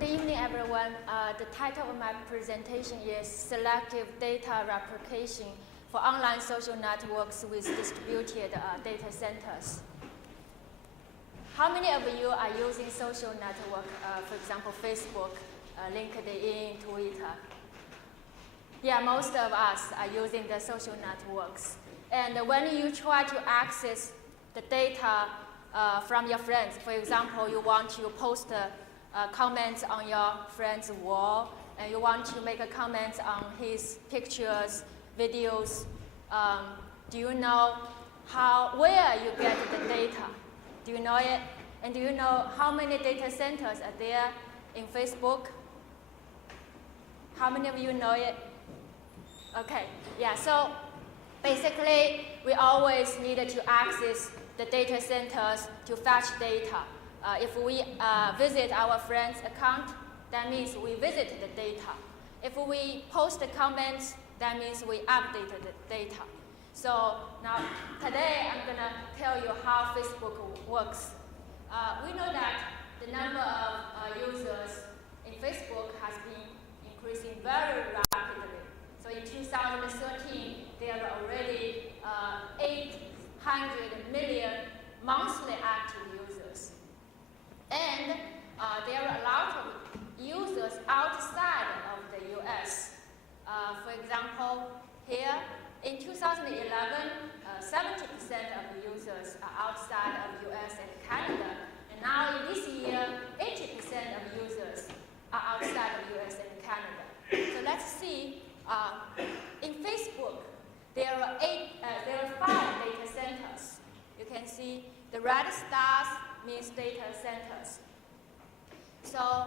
Good evening, everyone. The title of my presentation is Selective Data Replication for Online Social Networks with Distributed Data Centers. How many of you are using social network, for example, Facebook, LinkedIn, Twitter? Yeah, most of us are using the social networks. And when you try to access the data from your friends, for example, you want to post comments on your friend's wall, and you want to make a comment on his pictures, videos. Do you know where you get the data? Do you know it? And do you know how many data centers are there in Facebook? How many of you know it? Okay, yeah, so basically, we always need to access the data centers to fetch data. If we visit our friend's account, that means we visit the data. If we post the comments, that means we update the data. So now, today, I'm going to tell you how Facebook works. We know that the number of users in Facebook has been increasing very rapidly. So in 2013, there were already 800 million monthly active users. And there are a lot of users outside of the US. For example, here in 2011, 70% of the users are outside of US and Canada. And now in this year, 80% of users are outside of US and Canada. So let's see. In Facebook, there are 5 data centers. You can see the red stars means data centers. So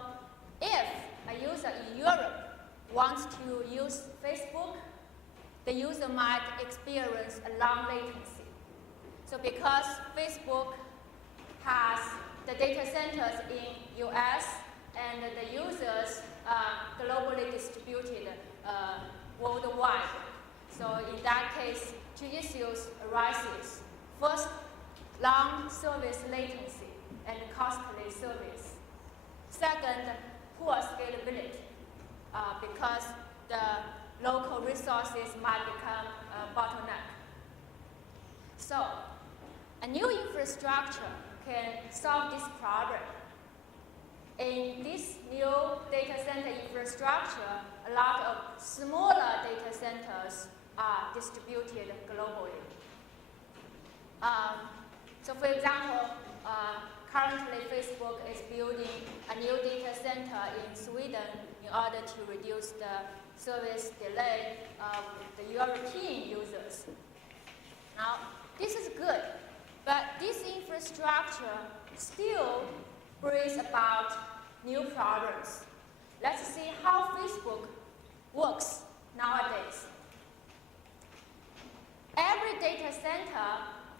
if a user in Europe wants to use Facebook, the user might experience a long latency. So because Facebook has the data centers in US and the users are globally distributed worldwide. So in that case, 2 issues arises. First, long service latency and costly service. Second, poor scalability, because the local resources might become a bottleneck. So, a new infrastructure can solve this problem. In this new data center infrastructure, a lot of smaller data centers are distributed globally. So for example, currently Facebook is building a new data center in Sweden in order to reduce the service delay of the European users. Now, this is good, but this infrastructure still brings about new problems. Let's see how Facebook works nowadays. Every data center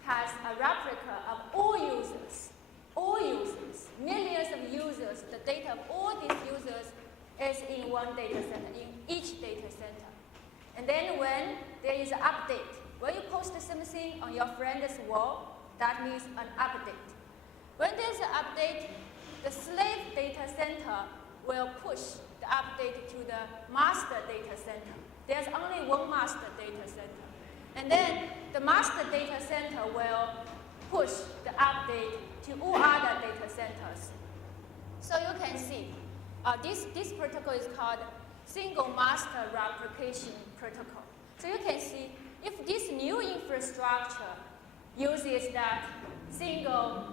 has a replica of all users, millions of users. The data of all these users is in one data center, in each data center. And then when there is an update, when you post something on your friend's wall, that means an update. When there's an update, the slave data center will push the update to the master data center. There's only one master data center. And then the master data center will push the update to all other data centers. So you can see, this protocol is called Single Master Replication Protocol. So you can see, if this new infrastructure uses that single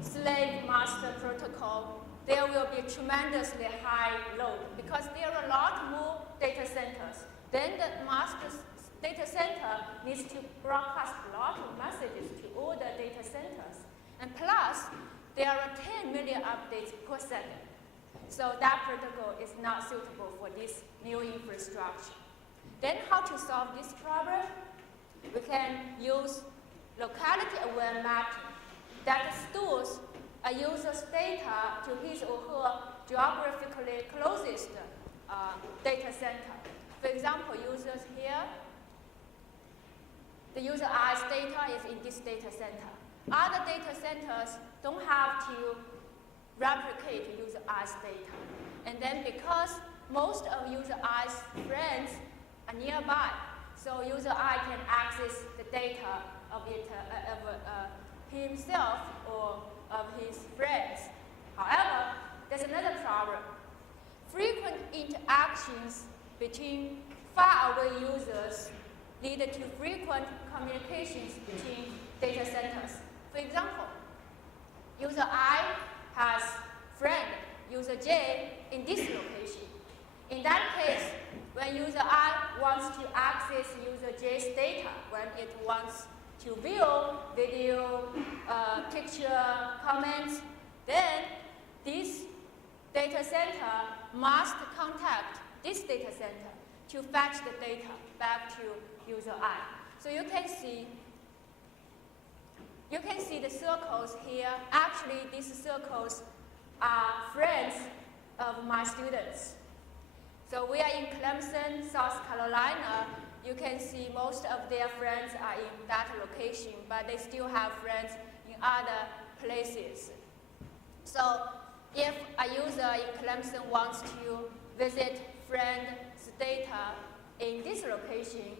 slave master protocol, there will be tremendously high load because there are a lot more data centers. Then the master data center needs to broadcast a lot of messages to all the data centers. And plus, there are 10 million updates per second. So that protocol is not suitable for this new infrastructure. Then how to solve this problem? We can use locality-aware mapping that stores a user's data to his or her geographically closest data center. For example, users here, the user I's data is in this data center. Other data centers don't have to replicate user I's I's data. And then because most of user I's friends are nearby, so user I can access the data of himself or of his friends. However, there's another problem. Frequent interactions between faraway users lead to frequent communications between data centers. For example, user I has friend user J in this location. In that case, when user I wants to access user J's data, when it wants to view video, picture, comments, then this data center must contact this data center to fetch the data back to user I. So you can see the circles here. Actually, these circles are friends of my students. So we are in Clemson, South Carolina. You can see most of their friends are in that location, but they still have friends in other places. So if a user in Clemson wants to visit friend's data in this location,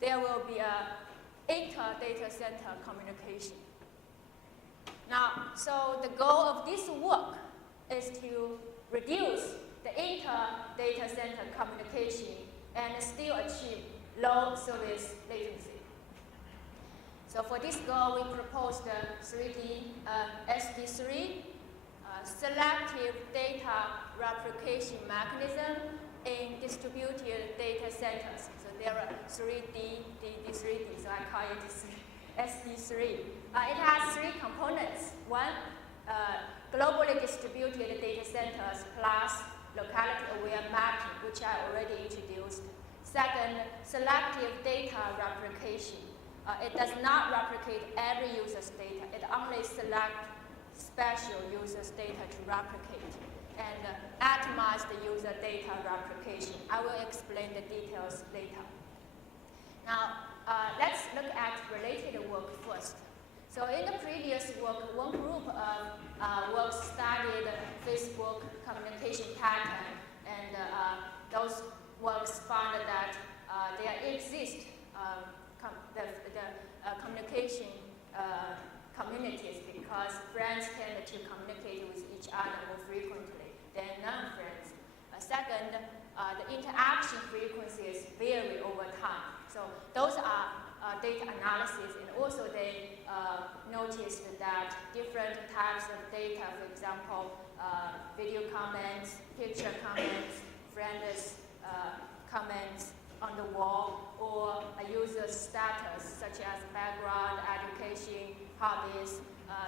there will be a inter-data center communication. Now, so the goal of this work is to reduce the inter-data center communication and still achieve low service latency. So for this goal, we proposed the SD3 selective data replication mechanism in distributed data centers. So there are 3D, D3D, so I call it SD3. It has three components. One, globally distributed data centers plus locality-aware mapping, which I already introduced. Second, selective data replication. It does not replicate every user's data. It only selects special user's data to replicate and atomize the user data replication. I will explain the details later. Now, let's look at related work first. So in the previous work, one group of work studied Facebook communication pattern, and those works found that there exist communication communities because friends tend to communicate with each other more frequently than non-friends. Second, the interaction frequencies vary over time. So those are data analysis, and also they noticed that different types of data, for example, video comments, picture comments, friends comments on the wall, or a user's status, such as background, education, hobbies,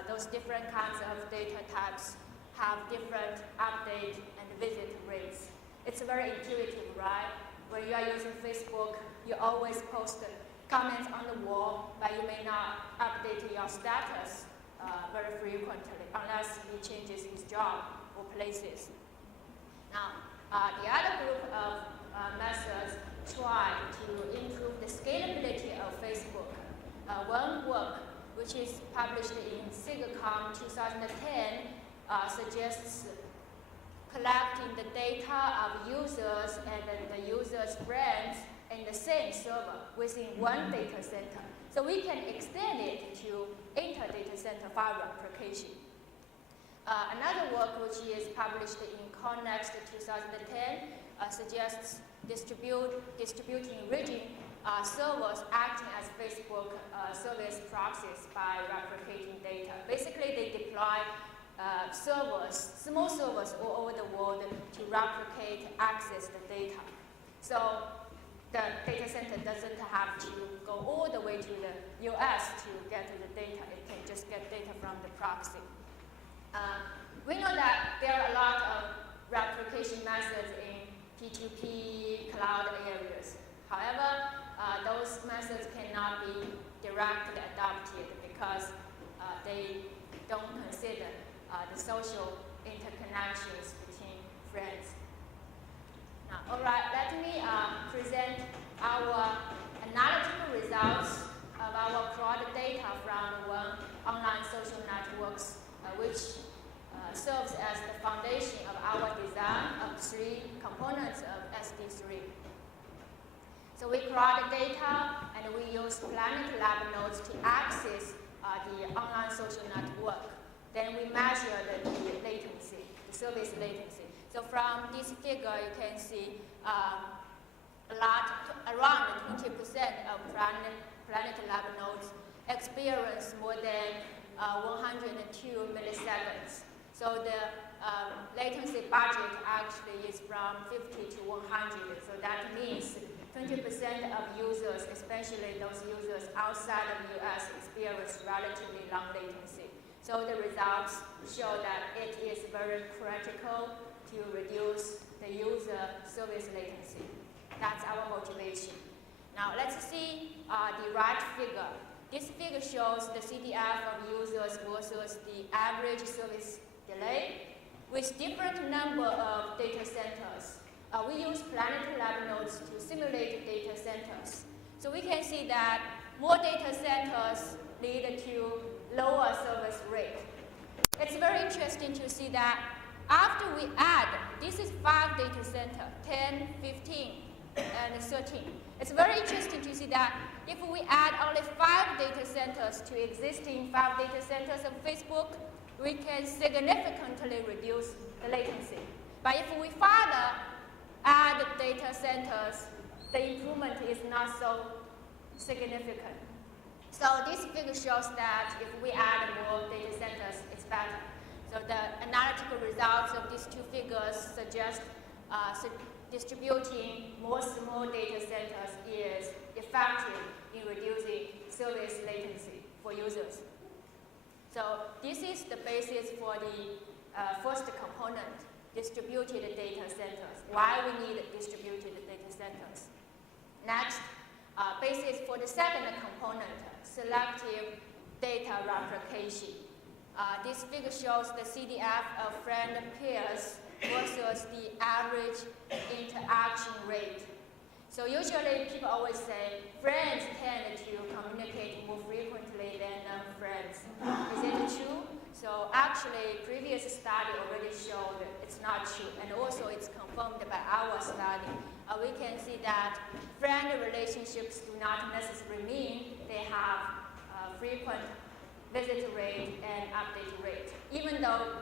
those different kinds of data types have different update and visit rates. It's very intuitive, right? When you are using Facebook, you always post comments on the wall, but you may not update your status very frequently unless he changes his job or places. Now, the other group of methods try to improve the scalability of Facebook. One work, which is published in SIGCOMM 2010, suggests collecting the data of users and the users' friends in the same server within one data center. So we can extend it to inter-data center file replication. Another work, which is published in Connext 2010, suggests distributing region servers acting as Facebook service proxies by replicating data. Basically, they deploy servers, small servers all over the world to replicate, access the data. So the data center doesn't have to go all the way to the US to get the data. It can just get data from the proxy. We know that there are a lot of replication methods in P2P cloud areas. However, those methods cannot be directly adopted because they don't consider the social interconnections between friends. Now, all right, let me present our analytical results of our fraud data from one online social networks, which serves as the foundation of our plot data, and we use Planet Lab nodes to access the online social network. Then we measure the latency, the service latency. So from this figure, you can see around 20% of Planet Lab nodes experience more than 102 milliseconds. So the latency budget actually is from 50 to 100. So that means 20% of users, especially those users outside of the US, experience relatively long latency. So the results show that it is very critical to reduce the user service latency. That's our motivation. Now let's see the right figure. This figure shows the CDF of users versus the average service delay with different number of data centers. We use Planet Lab nodes to simulate data centers. So we can see that more data centers lead to lower service rate. It's very interesting to see that after we add, this is 5 data centers, 10, 15, and 13. It's very interesting to see that if we add only 5 data centers to existing 5 data centers of Facebook, we can significantly reduce the latency. But if we further add data centers, the improvement is not so significant. So this figure shows that if we add more data centers, it's better. So the analytical results of these two figures suggest distributing more small data centers is effective in reducing service latency for users. So this is the basis for the first component, distributed data centers. Why we need distributed data centers. Next, basis for the second component, selective data replication. This figure shows the CDF of friend pairs versus the average interaction rate. So usually people always say friends tend to communicate more frequently than non-friends. Is it true? So actually, previous study already showed it's not true, and also it's confirmed by our study. We can see that friend relationships do not necessarily mean they have frequent visit rate and update rate. Even though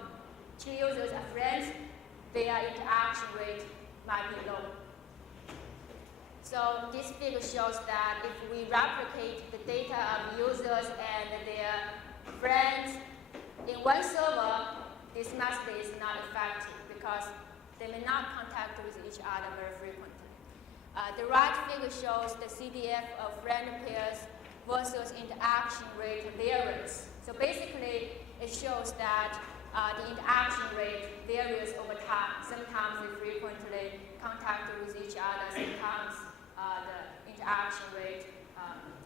two users are friends, their interaction rate might be low. So this figure shows that if we replicate the data of users and their friends in one server, this method is not effective because they may not contact with each other very frequently. The right figure shows the CDF of friend pairs versus interaction rate variance. So basically, it shows that the interaction rate varies over time. Sometimes they frequently contact with each other, sometimes the interaction rate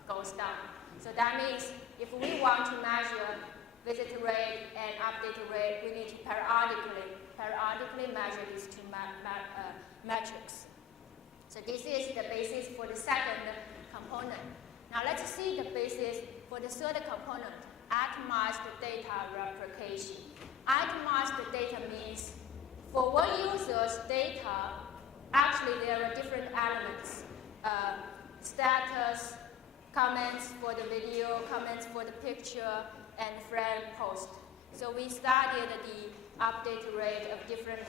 goes down. So that means if we want to measure visit rate and update rate, we need to periodically measure these two metrics. So this is the basis for the second component. Now let's see the basis for the third component, atomized data replication. Atomized data means for one user's data, actually there are different elements. Status, comments for the video, comments for the picture, and friend post. So we studied the update rate of different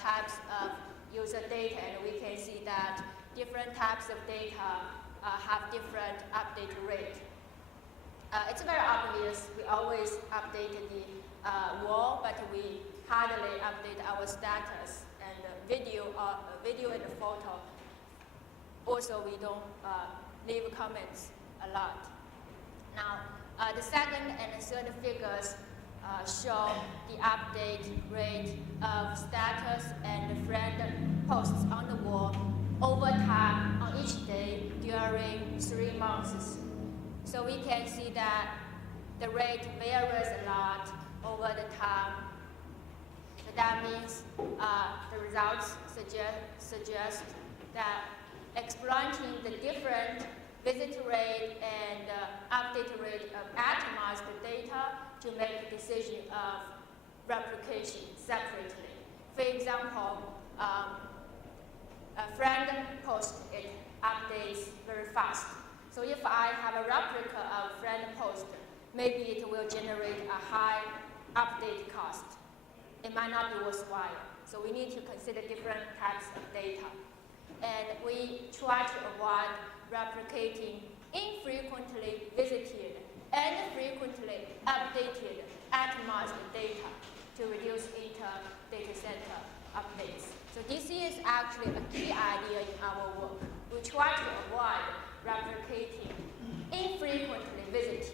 types of user data, and we can see that different types of data have different update rate. It's very obvious. We always update the wall, but we hardly update our status and video and photo. Also, we don't leave comments a lot. Now, the second and the third figures show the update rate of status and friend posts on the wall over time on each day during 3 months. So we can see that the rate varies a lot over the time. So that means the results suggest that exploiting the different visit rate and update rate of atomized data to make a decision of replication separately. For example, a friend posts it updates very fast. So if I have a replica of friend post, maybe it will generate a high update cost. It might not be worthwhile. So we need to consider different types of data. And we try to avoid replicating infrequently visited and frequently updated atomized data to reduce inter-data center updates. So this is actually a key idea in our work. We try to avoid replicating infrequently visited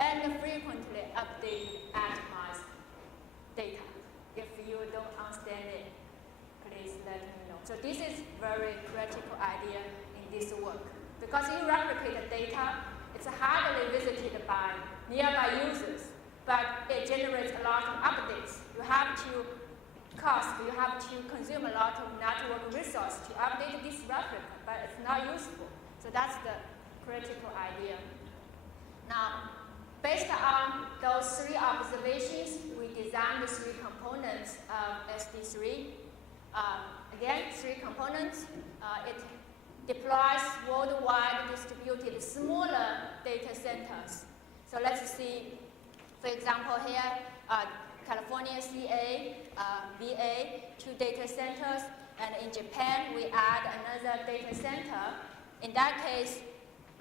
and frequently updated atomized data. If you don't understand it, please let me know. So this is very critical idea in this work. Because you replicate the data, it's hardly visited by nearby users, but it generates a lot of updates. You have to consume a lot of network resource to update this replica, but it's not useful. So that's the critical idea. Now, based on those three observations, we designed the three components of SD3. Again, three components. It deploys worldwide distributed smaller data centers. So let's see, for example, here, California CA, VA, 2 data centers, and in Japan, we add another data center. In that case,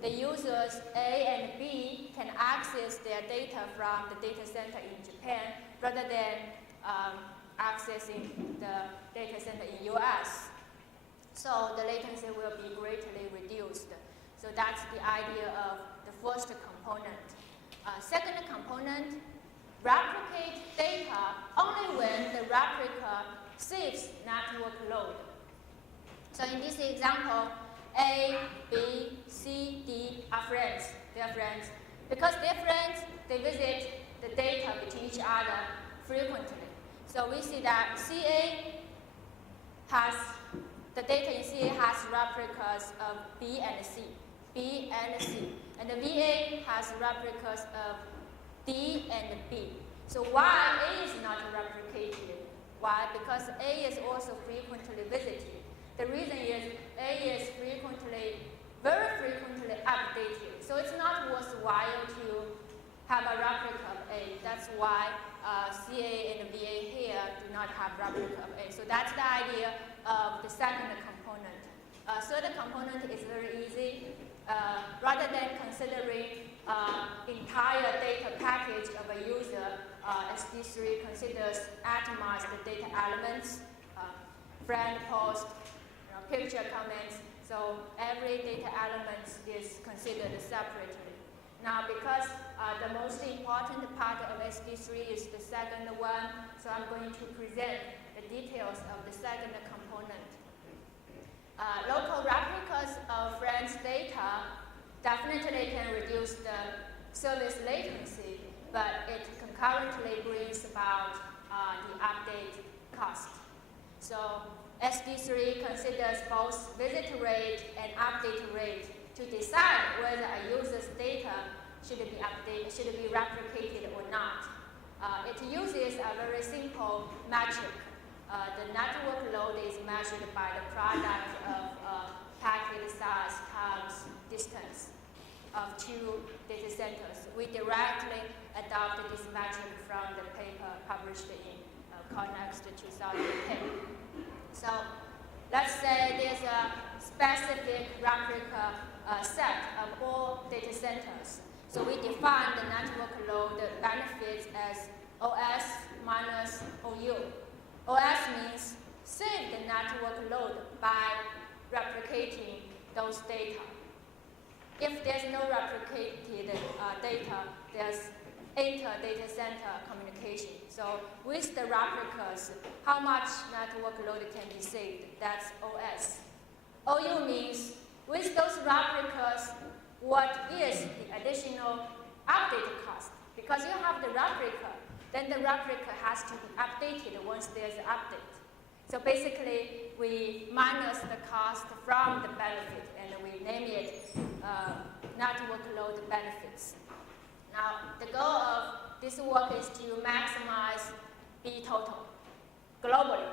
the users A and B can access their data from the data center in Japan rather than accessing the data center in US. So the latency will be greatly reduced. So that's the idea of the first component. Second component, replicate data only when the replica saves network load. So in this example, A, B, C, D are friends. They are friends. Because they're friends, they visit the data between each other frequently. So we see that the data in CA has replicas of B and C, B and C. And the VA has replicas of D and B. So why A is not replicated? Why? Because A is also frequently visited. The reason is A is very frequently updated. So it's not worthwhile to have a replica of A. That's why CA and VA here do not have replica of A. So that's the idea of the second component. Third component is very easy. Rather than considering entire data package of a user, SD3 considers atomized data elements, friend post, picture comments. So every data element is considered separately. Now, because the most important part of SD3 is the second one, so I'm going to present the details of the second component. Local replicas of friends' data definitely can reduce the service latency, but it concurrently brings about the update cost. So SD3 considers both visit rate and update rate to decide whether a user's data should be replicated or not. It uses a very simple metric. The network load is measured by the product of packet size times distance of 2 data centers. We directly adopted this metric from the paper published in Connext 2010. So let's say there's a specific replica set of all data centers. So we define the network load benefits as OS minus OU. OS means save the network load by replicating those data. If there's no replicated data, there's inter-data center communication. So with the replicas, how much network load can be saved? That's OS. OU means with those replicas, what is the additional update cost? Because you have the replica, then the replica has to be updated once there's an update. So basically, we minus the cost from the benefit, and we name it network load benefits. Now, the goal of this work is to maximize B total globally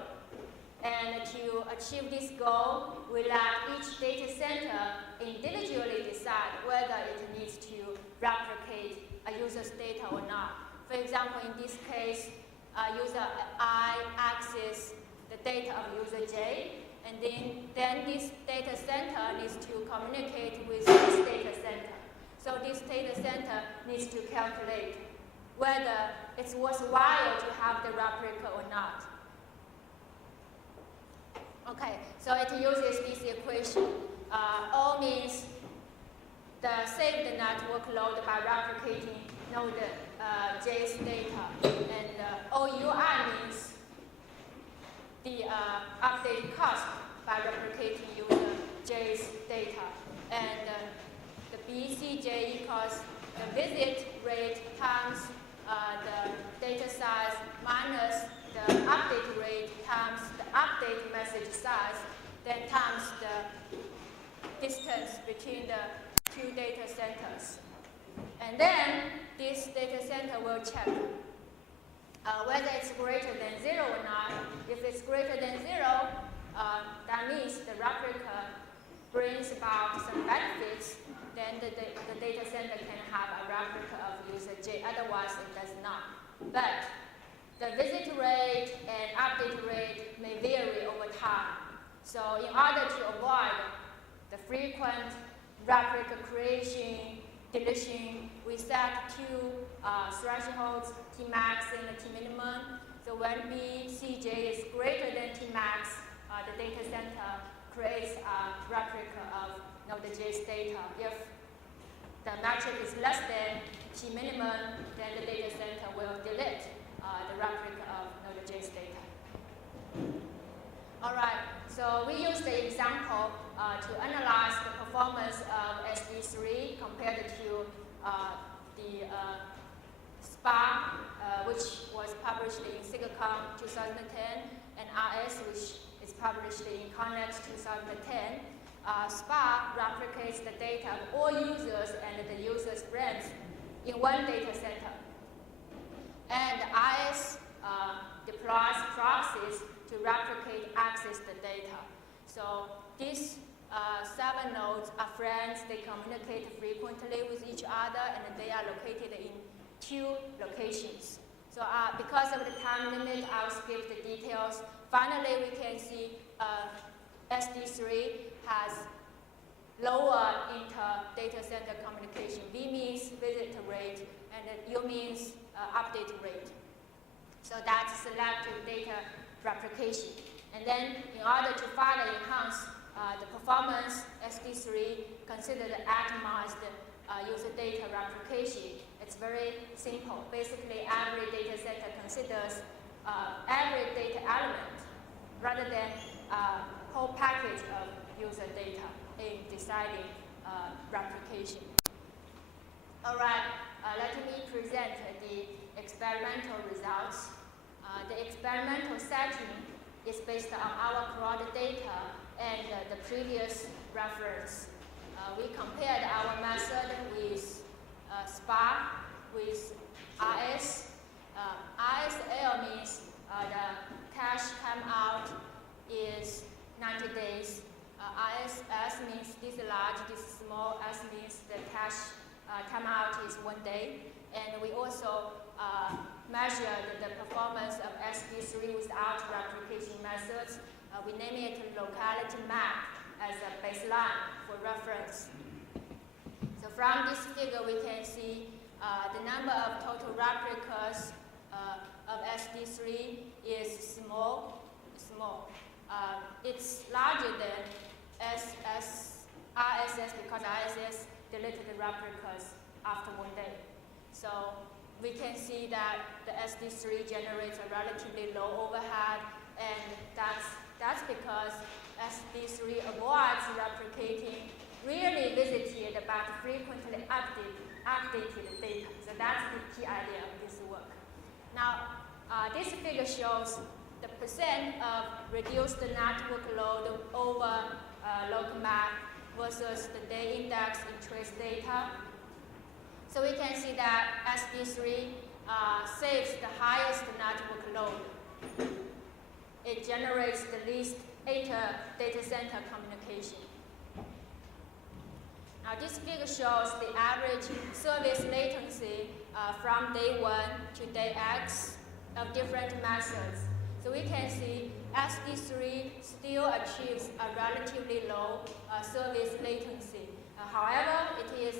and to achieve this goal, we let each data center individually decide whether it needs to replicate a user's data or not. For example, in this case, user I access the data of user J, and then this data center needs to communicate with this data center. So this data center needs to calculate whether it's worthwhile to have the replica or not. Okay, so it uses this equation. O means the saved network load by replicating node J's data, and OUI means the update cost by replicating user J's data, and the BCJ equals the visit rate times the data size minus the update rate times the update message size, then times the distance between the two data centers. And then this data center will check whether it's greater than 0 or not. If it's greater than 0, that means the replica brings about some benefits, then the data center can have a replica of user J, otherwise it does not. But the visit rate and update rate may vary over time. So in order to avoid the frequent replica creation, deletion, we set two thresholds, Tmax and Tminimum. So when BCJ is greater than Tmax, the data center creates a replica of node J's data. If the metric is less than Tminimum, then the data center will delete the replica of node J's data. All right, so we use the example to analyze the performance of SD3 compared to the SPA, which was published in SIGCOMM 2010, and RS, which is published in Connect 2010. SPA replicates the data of all users and the user's brands in one data center. And IS deploys proxies to replicate access the data. So these 7 nodes are friends, they communicate frequently with each other, and they are located in 2 locations. So because of the time limit, I'll skip the details. Finally, we can see SD3 has lower inter-data center communication. V means visit rate, and U means update rate. So that's selective data replication. And then in order to further enhance the performance, SD3 considered atomized user data replication. It's very simple. Basically, every data center considers every data element rather than a whole package of user data in deciding replication. All right, let me present the experimental results. The experimental setting is based on our crowd data and the previous reference. We compared our method with SPA, with RS. RSL means the cache timeout is 90 days. ISS means this is large, this is small. S means the cache timeout is 1 day. And we also measured the performance of SD3 without replication methods. We name it locality map as a baseline for reference. So from this figure, we can see the number of total replicas of SD3 is small. It's larger than RSS because RSS deleted the replicas after 1 day. So we can see that the SD3 generates a relatively low overhead, and that's because SD3 avoids replicating really visited but frequently updated data. So that's the key idea of this work. Now, this figure shows the percent of reduced network load over local map versus the day index in trace data. So we can see that SD3 saves the highest network load. it generates the least data center communication. Now this figure shows the average service latency from day 1 to day X of different methods. So we can see SD3 still achieves a relatively low service latency. However, it is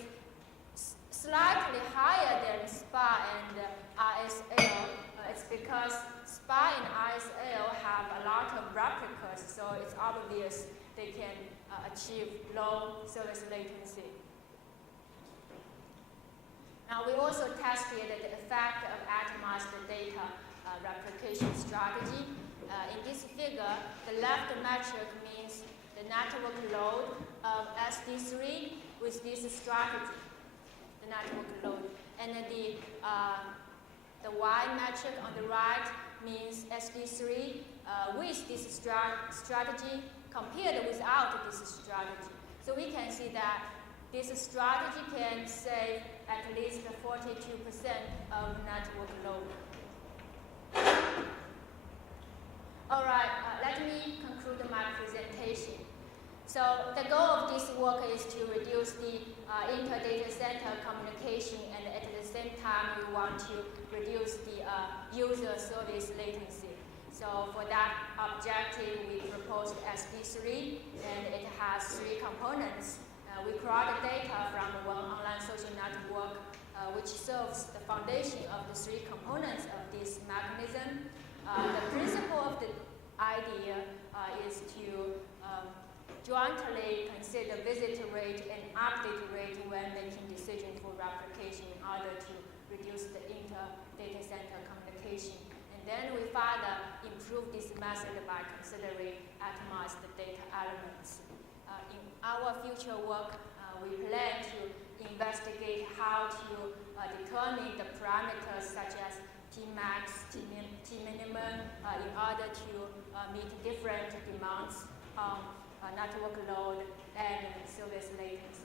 slightly higher than SPA and ISL. It's because SPA and ISL have a lot of replicas, so it's obvious they can achieve low service latency. Now we also tested the effect of atomized data replication strategy. In this figure, the left metric means the network load of SD3 with this strategy, the network load. And the Y metric on the right means SD3 with this strategy compared without this strategy. So we can see that this strategy can save at least 42% of network load. All right, let me conclude my presentation. So the goal of this work is to reduce the inter-data center communication, and at the same time we want to reduce the user service latency. So for that objective, we proposed SD3, and it has 3 components. We collect data from one online social network, which serves the foundation of the 3 components of this mechanism. The principle of the idea is to jointly consider visit rate and update rate when making decisions for replication in order to reduce the inter-data center communication. And then we further improve this method by considering atomized data elements. In our future work, we plan to investigate how to determine the parameters such as Tmax, Tminimum in order to meet different demands on network load and service latency.